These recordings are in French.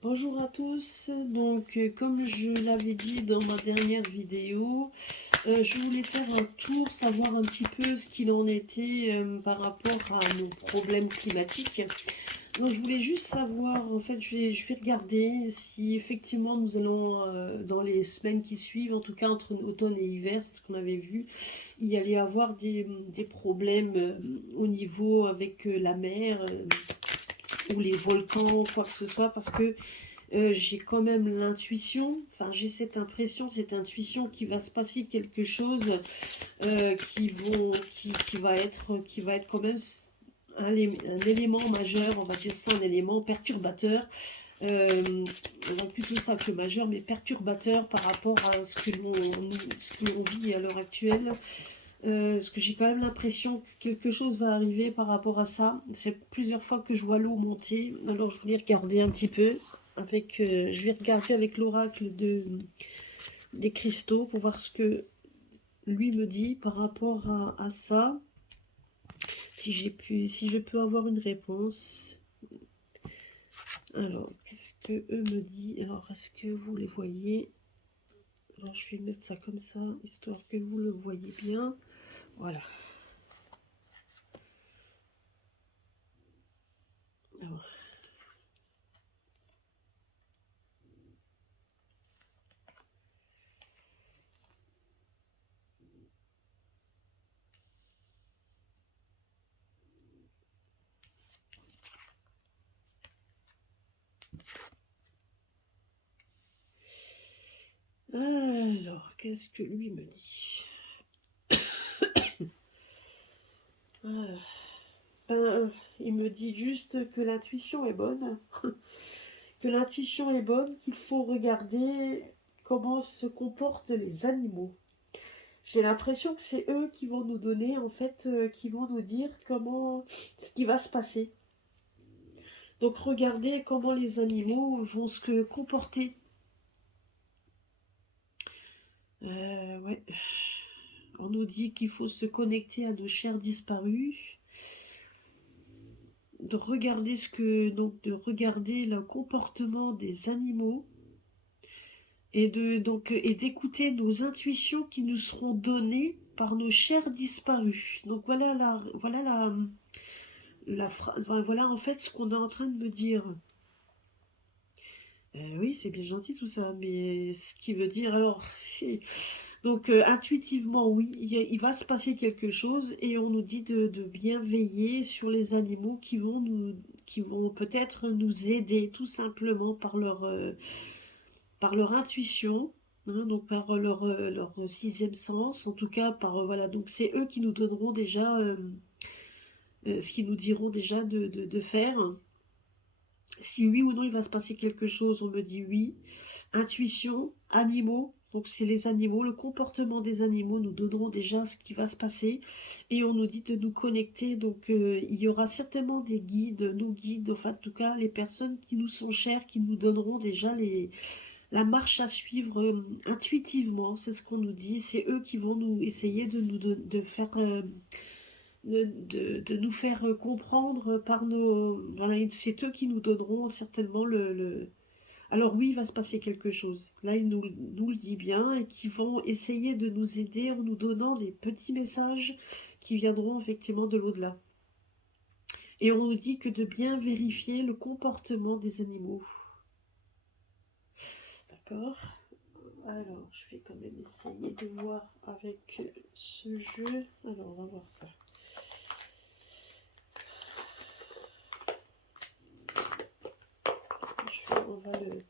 Bonjour à tous, comme je l'avais dit dans ma dernière vidéo, je voulais faire un tour, savoir un petit peu ce qu'il en était par rapport à nos problèmes climatiques. Donc je voulais juste savoir, en fait je vais regarder si effectivement nous allons, dans les semaines qui suivent, en tout cas entre automne et hiver, c'est ce qu'on avait vu, il y allait avoir des problèmes au niveau avec la mer ou les volcans, quoi que ce soit, parce que j'ai quand même l'intuition, enfin j'ai cette intuition qu'il va se passer quelque chose qui va être quand même un élément majeur, on va dire ça, un élément perturbateur, non plutôt ça que majeur, mais perturbateur par rapport à ce que l'on vit à l'heure actuelle. Parce que j'ai quand même l'impression que quelque chose va arriver par rapport à ça. C'est plusieurs fois que je vois l'eau monter, alors je voulais regarder un petit peu je vais regarder avec l'oracle des cristaux pour voir ce que lui me dit par rapport à ça. Si je peux avoir une réponse. Alors, qu'est-ce que eux me dit? Alors, est-ce que vous les voyez? Alors, je vais mettre ça comme ça, histoire que vous le voyez bien. Voilà. Alors, qu'est-ce que lui me dit? Ah, il me dit juste que l'intuition est bonne, qu'il faut regarder comment se comportent les animaux. J'ai l'impression que c'est eux qui vont nous donner, en fait, qui vont nous dire ce qui va se passer. Donc regardez comment les animaux vont se comporter. Ouais. On nous dit qu'il faut se connecter à nos chers disparus, de regarder le comportement des animaux et d'écouter nos intuitions qui nous seront données par nos chers disparus. Donc voilà en fait ce qu'on est en train de me dire. Oui, c'est bien gentil tout ça, mais ce qui veut dire alors, intuitivement, oui, il va se passer quelque chose et on nous dit de bien veiller sur les animaux qui vont peut-être nous aider tout simplement par leur intuition, hein, donc par leur sixième sens, en tout cas voilà, donc c'est eux qui nous donneront déjà ce qu'ils nous diront déjà de faire. Si oui ou non il va se passer quelque chose, on me dit oui. Intuition, animaux, donc c'est les animaux, le comportement des animaux nous donneront déjà ce qui va se passer et on nous dit de nous connecter, il y aura certainement des guides, nos guides, enfin en tout cas les personnes qui nous sont chères, qui nous donneront déjà la marche à suivre intuitivement, c'est ce qu'on nous dit, c'est eux qui vont nous essayer de faire de nous faire comprendre par nos voilà, c'est eux qui nous donneront certainement alors oui, il va se passer quelque chose. Là, nous le dit bien et qui vont essayer de nous aider en nous donnant des petits messages qui viendront effectivement de l'au-delà. Et on nous dit que de bien vérifier le comportement des animaux. D'accord? Alors, je vais quand même essayer de voir avec ce jeu. Alors, on va voir ça. On va le...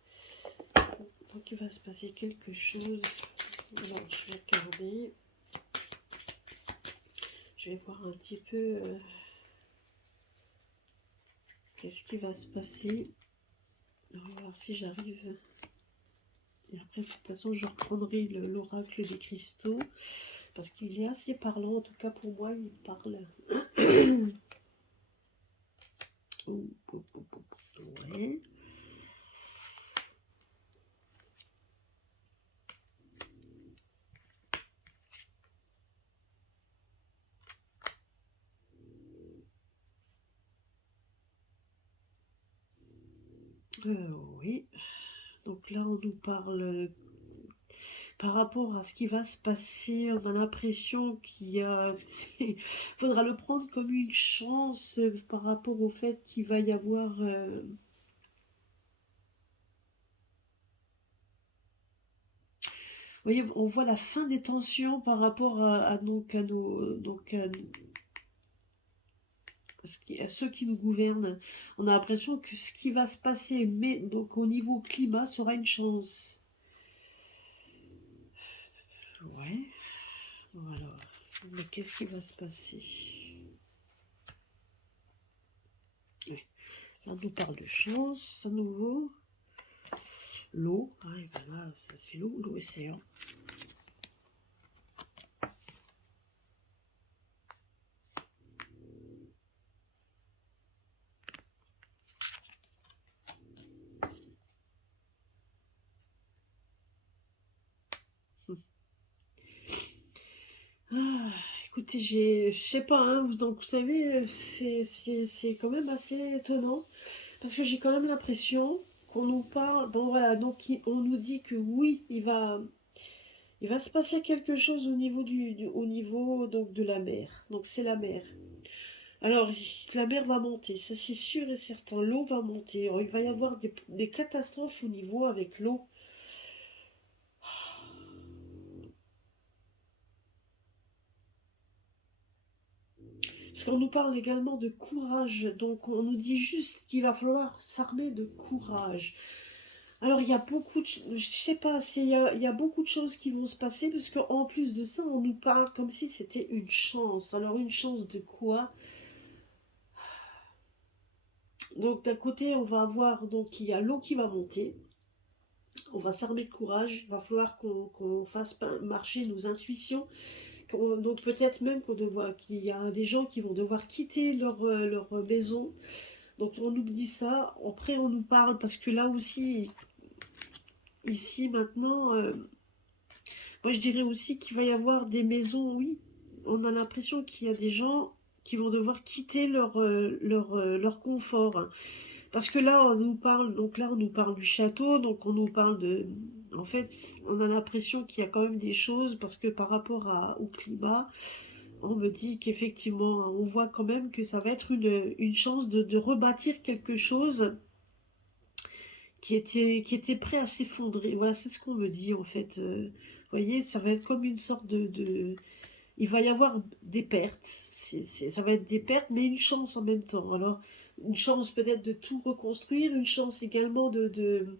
Donc, il va se passer quelque chose. Alors, je vais regarder. Je vais voir un petit peu qu'est-ce qui va se passer. On va voir si j'arrive. Et après, de toute façon, je reprendrai l'oracle des cristaux. Parce qu'il est assez parlant, en tout cas pour moi, il parle. Ouais. Oui, donc là on nous parle par rapport à ce qui va se passer, on a l'impression qu'il y a, faudra le prendre comme une chance par rapport au fait qu'il va y avoir, vous voyez, on voit la fin des tensions par rapport donc à nos, donc à ceux qui nous gouvernent. On a l'impression que ce qui va se passer, mais donc au niveau climat, sera une chance. Ouais. Bon, alors, mais qu'est-ce qui va se passer? Ouais. Là, on nous parle de chance, à nouveau. L'eau, ah, et ben là, ça c'est l'eau, l'océan. Ah, écoutez, je sais pas, hein, donc vous savez, c'est quand même assez étonnant, parce que j'ai quand même l'impression qu'on nous parle, bon voilà, donc on nous dit que oui, il va se passer quelque chose au niveau au niveau donc de la mer, donc c'est la mer. Alors, la mer va monter, ça c'est sûr et certain, l'eau va monter, alors, il va y avoir des catastrophes au niveau avec l'eau. Parce qu'on nous parle également de courage, donc on nous dit juste qu'il va falloir s'armer de courage. Alors il y a beaucoup de, je sais pas, il y a beaucoup de choses qui vont se passer, parce qu'en plus de ça, on nous parle comme si c'était une chance. Alors une chance de quoi? Donc d'un côté, on va avoir, donc il y a l'eau qui va monter, on va s'armer de courage, il va falloir qu'on fasse marcher nos intuitions, donc peut-être même qu'il y a des gens qui vont devoir quitter leur maison. Donc on nous dit ça, après on nous parle, parce que là aussi, ici maintenant, moi je dirais aussi qu'il va y avoir des maisons, oui, on a l'impression qu'il y a des gens qui vont devoir quitter leur confort, hein. Parce que là on nous parle, donc là on nous parle du château, donc on nous parle de... En fait, on a l'impression qu'il y a quand même des choses, parce que par rapport au climat, on me dit qu'effectivement, on voit quand même que ça va être une chance de rebâtir quelque chose qui était prêt à s'effondrer. Voilà, c'est ce qu'on me dit en fait. Vous voyez, ça va être comme une sorte il va y avoir des pertes. Ça va être des pertes, mais une chance en même temps. Alors, une chance peut-être de tout reconstruire, une chance également Vous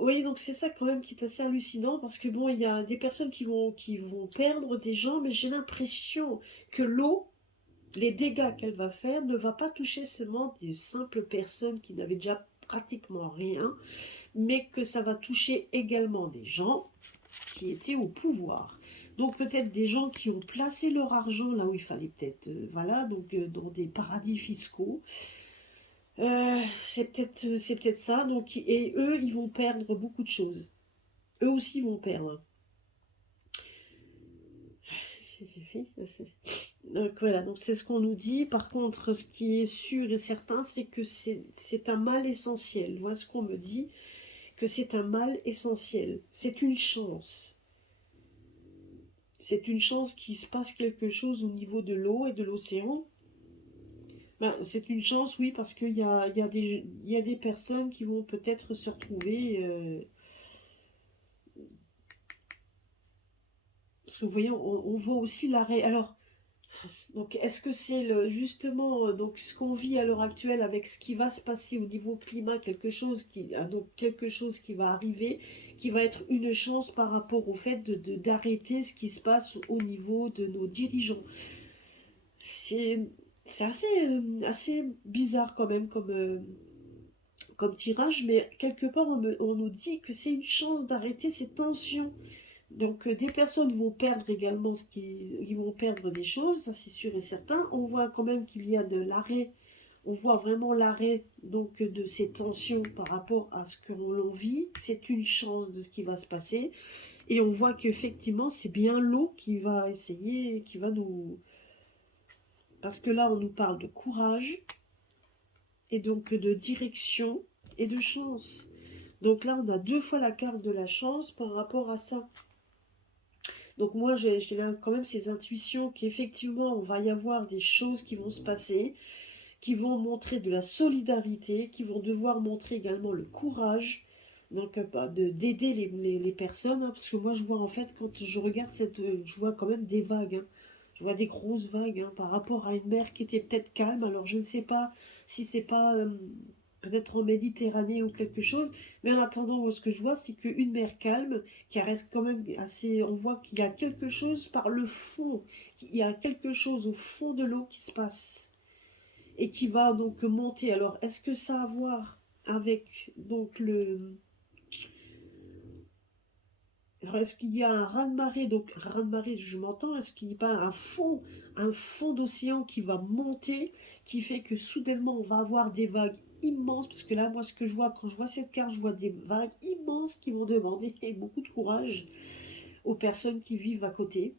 voyez, donc c'est ça quand même qui est assez hallucinant, parce que bon, il y a des personnes qui vont perdre des gens, mais j'ai l'impression que l'eau, les dégâts qu'elle va faire, ne va pas toucher seulement des simples personnes qui n'avaient déjà pratiquement rien, mais que ça va toucher également des gens qui étaient au pouvoir. Donc peut-être des gens qui ont placé leur argent là où il fallait peut-être, voilà, donc dans des paradis fiscaux. C'est peut-être ça. Donc et eux, ils vont perdre beaucoup de choses. Eux aussi vont perdre. Donc voilà, donc c'est ce qu'on nous dit. Par contre, ce qui est sûr et certain, c'est que c'est un mal essentiel. Voilà ce qu'on me dit, que c'est un mal essentiel. C'est une chance. C'est une chance qu'il se passe quelque chose au niveau de l'eau et de l'océan. Ben, c'est une chance, oui, parce il y a des personnes qui vont peut-être se retrouver. Parce que vous voyez, on voit aussi l'arrêt. Alors, donc, est-ce que c'est justement donc ce qu'on vit à l'heure actuelle avec ce qui va se passer au niveau climat, donc quelque chose qui va arriver, qui va être une chance par rapport au fait d'arrêter ce qui se passe au niveau de nos dirigeants? C'est c'est assez bizarre quand même comme tirage, mais quelque part on nous dit que c'est une chance d'arrêter ces tensions. Donc des personnes vont perdre également ils vont perdre des choses, ça c'est sûr et certain. On voit quand même qu'il y a de l'arrêt, on voit vraiment l'arrêt donc de ces tensions par rapport à ce que l'on vit. C'est une chance de ce qui va se passer, et on voit qu'effectivement c'est bien l'eau qui va essayer, qui va nous... Parce que là on nous parle de courage, et donc de direction et de chance. Donc là, on a deux fois la carte de la chance par rapport à ça. Donc moi, j'ai quand même ces intuitions qu'effectivement, on va y avoir des choses qui vont se passer, qui vont montrer de la solidarité, qui vont devoir montrer également le courage, donc d'aider les personnes, hein, parce que moi, je vois en fait, quand je regarde je vois quand même des vagues, hein. Je vois des grosses vagues, hein, par rapport à une mer qui était peut-être calme. Alors je ne sais pas si c'est pas peut-être en Méditerranée ou quelque chose, mais en attendant, moi, ce que je vois, c'est qu'une mer calme, qui reste quand même assez... On voit qu'il y a quelque chose par le fond, il y a quelque chose au fond de l'eau qui se passe et qui va donc monter. Alors, est-ce que ça a à voir avec donc le... Alors, est-ce qu'il y a un raz-de-marée, donc un raz-de-marée, je m'entends, est-ce qu'il y a un fond d'océan qui va monter, qui fait que soudainement on va avoir des vagues immenses, parce que là, moi, ce que je vois, quand je vois cette carte, je vois des vagues immenses qui vont demander beaucoup de courage aux personnes qui vivent à côté.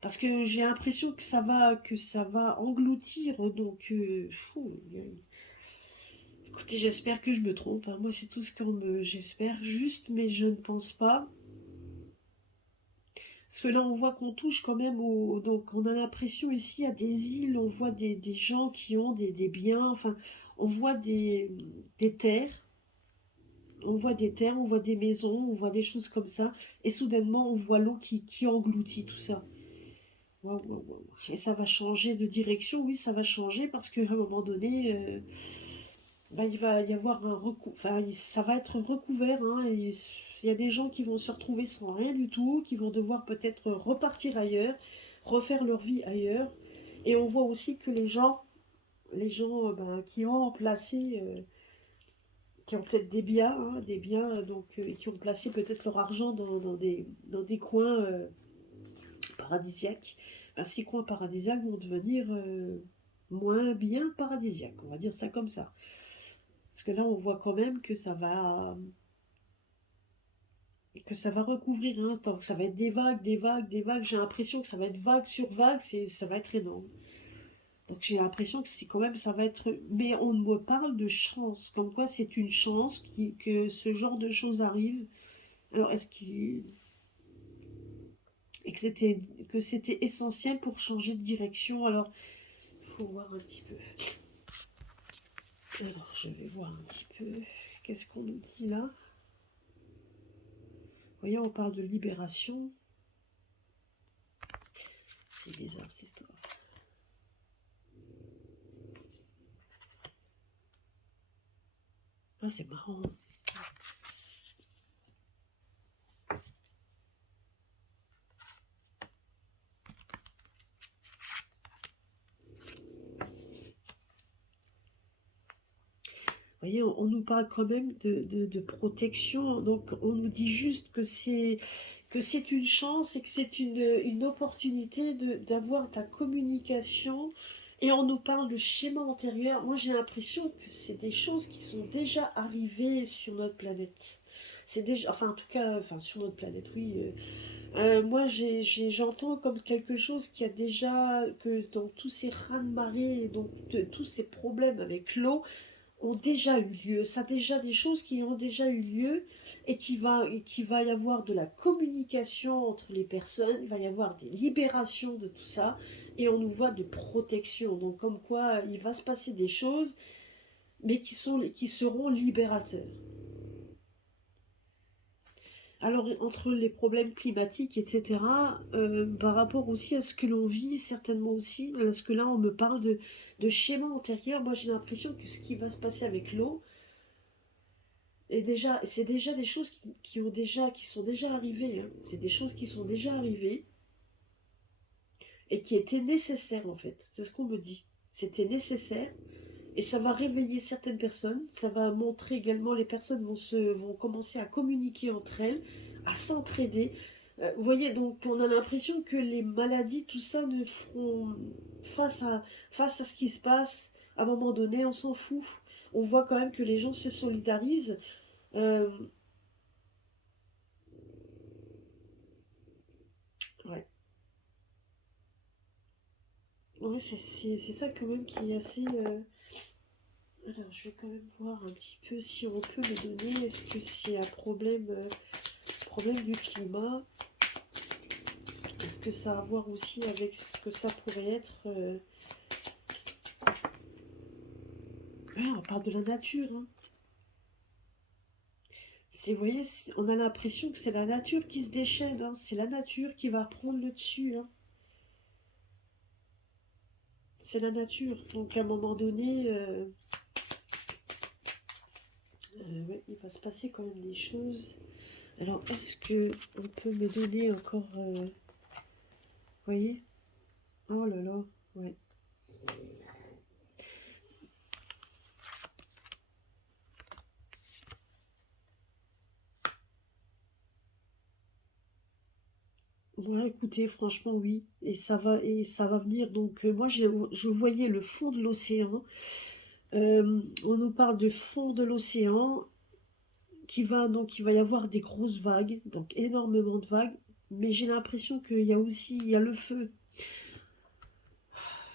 Parce que j'ai l'impression que ça va engloutir, donc, écoutez, j'espère que je me trompe, hein. Moi, c'est tout ce j'espère juste, mais je ne pense pas. Parce que là, on voit qu'on touche quand même au... Donc, on a l'impression ici, à des îles, on voit des gens qui ont des biens, enfin, on voit des terres, on voit des terres, on voit des maisons, on voit des choses comme ça, et soudainement, on voit l'eau qui engloutit tout ça. Waouh, waouh, waouh. Et ça va changer de direction, oui, ça va changer, parce qu'à un moment donné... bah, il va y avoir enfin, ça va être recouvert, hein, et il y a des gens qui vont se retrouver sans rien du tout, qui vont devoir peut-être repartir ailleurs, refaire leur vie ailleurs. Et on voit aussi que les gens ben, qui ont placé, qui ont peut-être des biens, donc, et qui ont placé peut-être leur argent dans des coins paradisiaques, ben, ces coins paradisiaques vont devenir moins bien paradisiaques, on va dire ça comme ça. Parce que là, on voit quand même que ça va recouvrir, hein, donc ça va être des vagues, des vagues, des vagues. J'ai l'impression que ça va être vague sur vague, ça va être énorme. Donc j'ai l'impression que c'est quand même, ça va être... Mais on me parle de chance, comme quoi c'est une chance que ce genre de choses arrive. Alors est-ce qu'il... Et que c'était essentiel pour changer de direction. Alors, il faut voir un petit peu. Alors, je vais voir un petit peu. Qu'est-ce qu'on nous dit là? Vous voyez, on parle de libération. C'est bizarre cette histoire. Ah, c'est marrant. Vous voyez, on nous parle quand même de protection, donc on nous dit juste que c'est une chance et que c'est une opportunité d'avoir de la communication, et on nous parle de schéma antérieur. Moi, j'ai l'impression que c'est des choses qui sont déjà arrivées sur notre planète. C'est déjà, enfin, en tout cas, enfin, sur notre planète, oui. Moi, j'entends comme quelque chose qui a déjà, que dans tous ces raz-de-marée, donc tous ces problèmes avec l'eau, ont déjà eu lieu. Ça, déjà des choses qui ont déjà eu lieu, et qui va y avoir de la communication entre les personnes, il va y avoir des libérations de tout ça, et on nous voit de protection. Donc comme quoi il va se passer des choses, mais qui seront libérateurs. Alors, entre les problèmes climatiques, etc., par rapport aussi à ce que l'on vit, certainement aussi, parce que là, on me parle de schéma antérieur. Moi, j'ai l'impression que ce qui va se passer avec l'eau, et déjà, c'est déjà des choses qui sont déjà arrivées, hein. C'est des choses qui sont déjà arrivées et qui étaient nécessaires en fait. C'est ce qu'on me dit. C'était nécessaire, et ça va réveiller certaines personnes. Ça va montrer également, les personnes vont commencer à communiquer entre elles, à s'entraider. Vous voyez, donc on a l'impression que les maladies, tout ça, ne feront face à, face à ce qui se passe. À un moment donné, on s'en fout. On voit quand même que les gens se solidarisent. Euh, ouais. Ouais, c'est ça quand même qui est assez... Alors, je vais quand même voir un petit peu si on peut me donner, est-ce que c'est un problème du climat? Est-ce que ça a à voir aussi avec ce que ça pourrait être ouais, on parle de la nature, hein. Vous voyez, on a l'impression que c'est la nature qui se déchaîne, hein. C'est la nature qui va prendre le dessus, hein. C'est la nature. Donc à un moment donné, ouais, il va se passer quand même des choses. Alors, est-ce que on peut me donner encore, vous voyez? Oh là là, ouais. Ouais, écoutez, franchement, oui. Et ça va venir. Donc, moi, je voyais le fond de l'océan. On nous parle de fond de l'océan donc, il va y avoir des grosses vagues, donc énormément de vagues. Mais j'ai l'impression qu'il y a aussi, il y a le feu.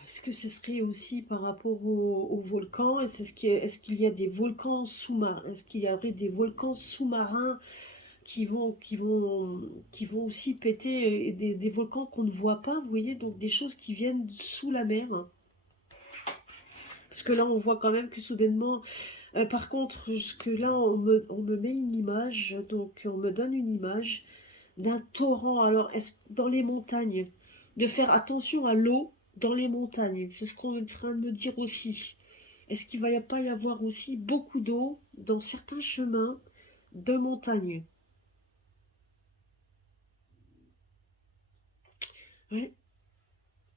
Est-ce que ce serait aussi par rapport au volcan? Est-ce qu'il y a des volcans sous-marins? Est-ce qu'il y aurait des volcans sous-marins qui vont aussi péter, et des volcans qu'on ne voit pas, vous voyez, donc des choses qui viennent sous la mer. Parce que là, on voit quand même que soudainement, par contre, que là, on me met une image, donc on me donne une image d'un torrent. Alors, dans les montagnes, de faire attention à l'eau dans les montagnes, c'est ce qu'on est en train de me dire aussi. Est-ce qu'il va pas y avoir aussi beaucoup d'eau dans certains chemins de montagne? Ouais.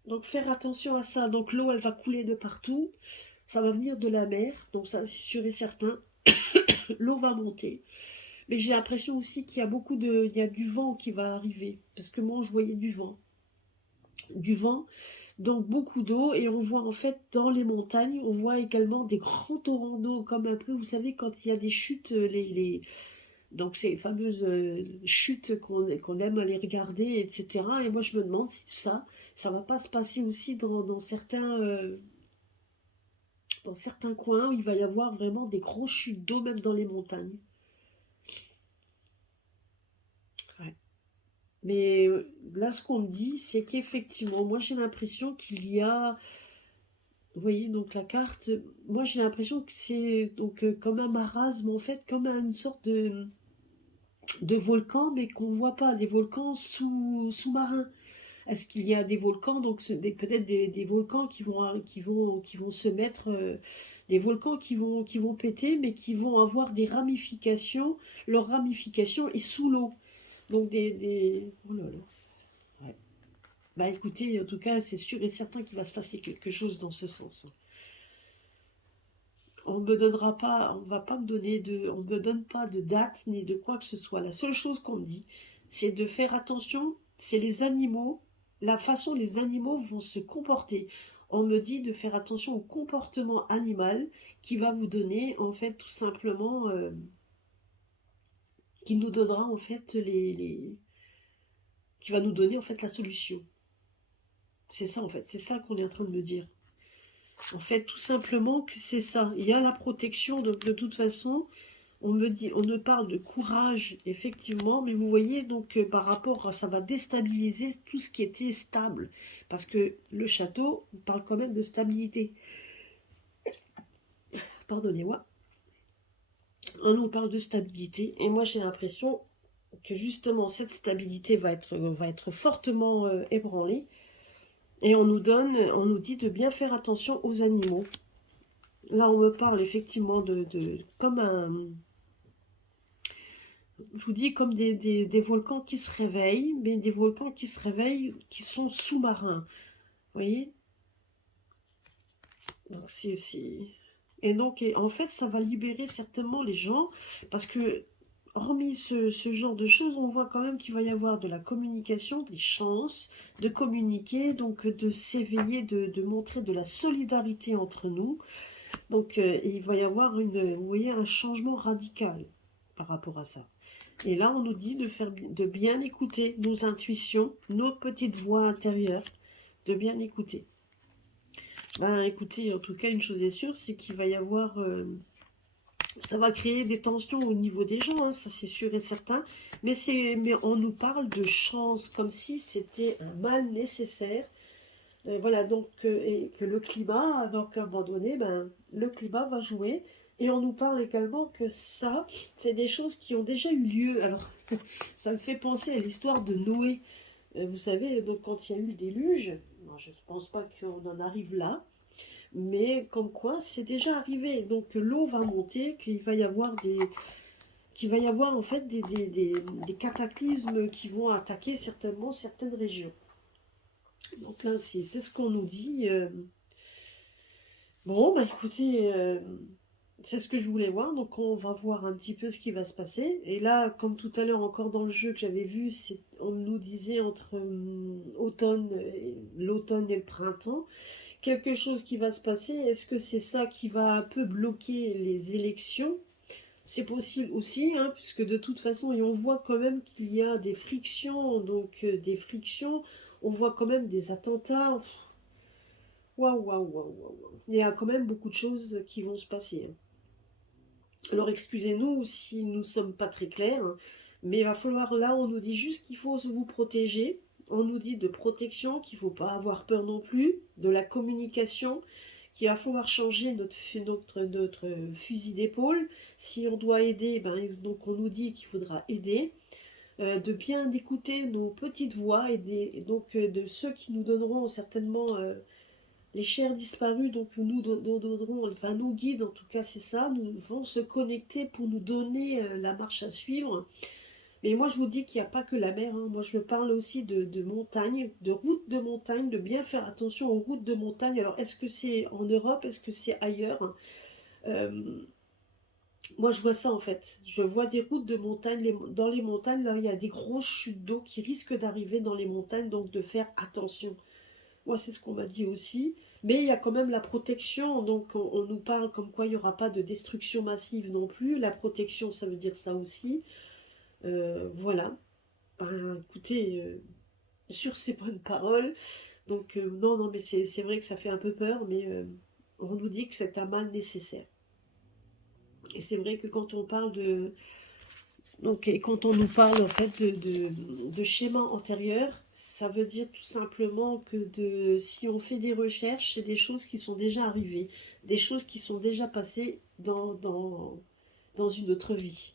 Donc faire attention à ça. Donc l'eau, elle va couler de partout. Ça va venir de la mer. Donc ça, c'est sûr et certain. L'eau va monter. Mais j'ai l'impression aussi qu'il y a il y a du vent qui va arriver. Parce que moi, je voyais du vent. Du vent. Donc beaucoup d'eau. Et on voit en fait dans les montagnes, on voit également des grands torrents d'eau. Comme un peu, vous savez, quand il y a des chutes, donc ces fameuses chutes qu'on aime aller regarder, etc. Et moi, je me demande si ça va pas se passer aussi dans certains coins où il va y avoir vraiment des grosses chutes d'eau, même dans les montagnes. Ouais. Mais là, ce qu'on me dit, c'est qu'effectivement, moi j'ai l'impression qu'il y a, vous voyez, donc la carte, moi j'ai l'impression que c'est donc comme un marasme, en fait, comme une sorte de volcan, mais qu'on voit pas, des volcans sous-marins. Est-ce qu'il y a des volcans, donc peut-être des volcans qui vont se mettre, des volcans qui vont péter, mais qui vont avoir des ramifications. Leur ramification est sous l'eau. Donc oh là là. Ouais. Bah écoutez, en tout cas, c'est sûr et certain qu'il va se passer quelque chose dans ce sens. On va pas me donner on me donne pas de date ni de quoi que ce soit. La seule chose qu'on me dit, c'est de faire attention, c'est les animaux, la façon dont les animaux vont se comporter. On me dit de faire attention au comportement animal qui va vous donner, en fait, tout simplement, qui nous donnera, en fait, qui va nous donner, en fait, la solution. C'est ça, en fait, c'est ça qu'on est en train de me dire. En fait, tout simplement que c'est ça. Il y a la protection, donc de toute façon, on me parle de courage, effectivement, mais vous voyez, donc par rapport, ça va déstabiliser tout ce qui était stable. Parce que le château, on parle quand même de stabilité. Pardonnez-moi. On nous parle de stabilité, et moi j'ai l'impression que justement cette stabilité va être fortement ébranlée. Et on nous dit de bien faire attention aux animaux. Là, on me parle effectivement comme je vous dis, comme des volcans qui se réveillent, mais des volcans qui se réveillent, qui sont sous-marins. Vous voyez? Donc, et donc, en fait, ça va libérer certainement les gens, parce que, hormis ce genre de choses, on voit quand même qu'il va y avoir de la communication, des chances de communiquer, donc de s'éveiller, de montrer de la solidarité entre nous. Donc, il va y avoir vous voyez, un changement radical par rapport à ça. Et là, on nous dit de bien écouter nos intuitions, nos petites voix intérieures, de bien écouter. Ben, écoutez, en tout cas, une chose est sûre, c'est qu'il va y avoir... ça va créer des tensions au niveau des gens, hein, ça c'est sûr et certain. Mais on nous parle de chance, comme si c'était un mal nécessaire. Voilà, donc, et que le climat, donc à un moment donné, ben, le climat va jouer. Et on nous parle également que ça, c'est des choses qui ont déjà eu lieu. Alors, ça me fait penser à l'histoire de Noé. Vous savez, donc quand il y a eu le déluge, moi, je ne pense pas qu'on en arrive là, mais comme quoi c'est déjà arrivé. Donc l'eau va monter, qu'il va y avoir en fait des cataclysmes qui vont attaquer certainement certaines régions. Donc là, c'est ce qu'on nous dit. Bon, bah écoutez, c'est ce que je voulais voir. Donc on va voir un petit peu ce qui va se passer. Et là, comme tout à l'heure encore dans le jeu que j'avais vu, on nous disait entre l'automne et le printemps, quelque chose qui va se passer. Est-ce que c'est ça qui va un peu bloquer les élections? C'est possible aussi, hein, puisque de toute façon, et on voit quand même qu'il y a des frictions, donc des frictions, on voit quand même des attentats. Waouh, waouh, waouh, waouh. Il y a quand même beaucoup de choses qui vont se passer, hein. Alors excusez-nous si nous ne sommes pas très clairs, hein, mais il va falloir, là, on nous dit juste qu'il faut vous protéger. On nous dit de protection, qu'il ne faut pas avoir peur non plus, de la communication, qu'il va falloir changer notre fusil d'épaule. Si on doit aider, ben, donc on nous dit qu'il faudra aider, de bien écouter nos petites voix et donc de ceux qui nous donneront certainement les chers disparus, donc nous donneront, enfin nos guides en tout cas c'est ça, nous vont se connecter pour nous donner la marche à suivre. Mais moi, je vous dis qu'il n'y a pas que la mer, hein. Moi, je parle aussi de montagne, de routes de montagne, de bien faire attention aux routes de montagne. Alors, est-ce que c'est en Europe, est-ce que c'est ailleurs, hein? Euh, Moi, je vois ça en fait. Je vois des routes de montagne. Dans les montagnes, là, il y a des grosses chutes d'eau qui risquent d'arriver dans les montagnes, donc de faire attention. Moi, c'est ce qu'on m'a dit aussi. Mais il y a quand même la protection. Donc, on nous parle comme quoi il n'y aura pas de destruction massive non plus. La protection, ça veut dire ça aussi. Voilà. Ben, écoutez, sur ces bonnes paroles. Donc, non, non, mais c'est vrai que ça fait un peu peur, mais on nous dit que c'est un mal nécessaire. Et c'est vrai que quand on parle de. Donc, et quand on nous parle en fait de schéma antérieur, ça veut dire tout simplement que si on fait des recherches, c'est des choses qui sont déjà arrivées, des choses qui sont déjà passées dans une autre vie.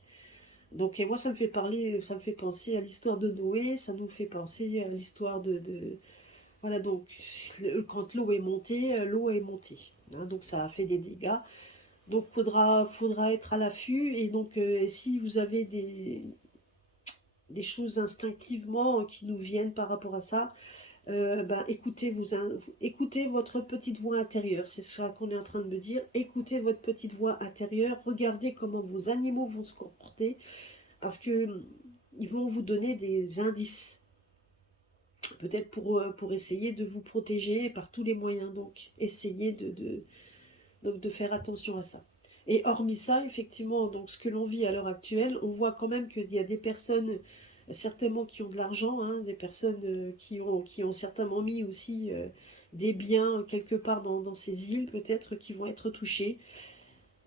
Donc, et moi, ça me fait penser à l'histoire de Noé, ça nous fait penser à l'histoire voilà, donc quand l'eau est montée, hein, donc ça a fait des dégâts. Donc faudra être à l'affût. Et donc si vous avez des choses instinctivement qui nous viennent par rapport à ça, ben, écoutez votre petite voix intérieure. C'est ça qu'on est en train de me dire. Écoutez votre petite voix intérieure. Regardez comment vos animaux vont se comporter. Parce que ils vont vous donner des indices. Peut-être pour essayer de vous protéger par tous les moyens. Donc, essayez donc de faire attention à ça. Et hormis ça, effectivement, donc ce que l'on vit à l'heure actuelle, on voit quand même qu'il y a des personnes, certainement qui ont de l'argent, hein, des personnes qui ont certainement mis aussi des biens quelque part dans ces îles, peut-être, qui vont être touchés.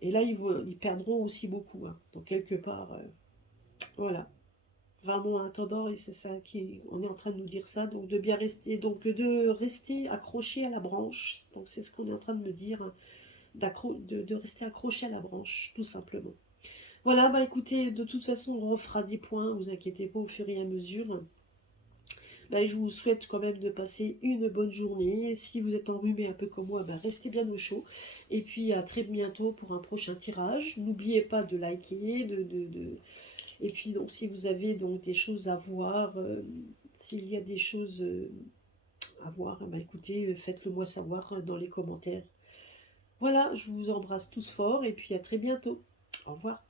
Et là, ils perdront aussi beaucoup, hein. Donc, quelque part, voilà. Enfin bon, en attendant, et c'est ça on est en train de nous dire ça, donc de rester accroché à la branche. Donc, c'est ce qu'on est en train de me dire, hein, de rester accroché à la branche, tout simplement. Voilà, bah écoutez, de toute façon, on refera des points, vous inquiétez pas, au fur et à mesure. Bah, je vous souhaite quand même de passer une bonne journée. Si vous êtes enrhumé un peu comme moi, bah, restez bien au chaud. Et puis à très bientôt pour un prochain tirage. N'oubliez pas de liker, et puis donc si vous avez donc des choses à voir, s'il y a des choses à voir, bah écoutez, faites-le moi savoir dans les commentaires. Voilà, je vous embrasse tous fort et puis à très bientôt. Au revoir.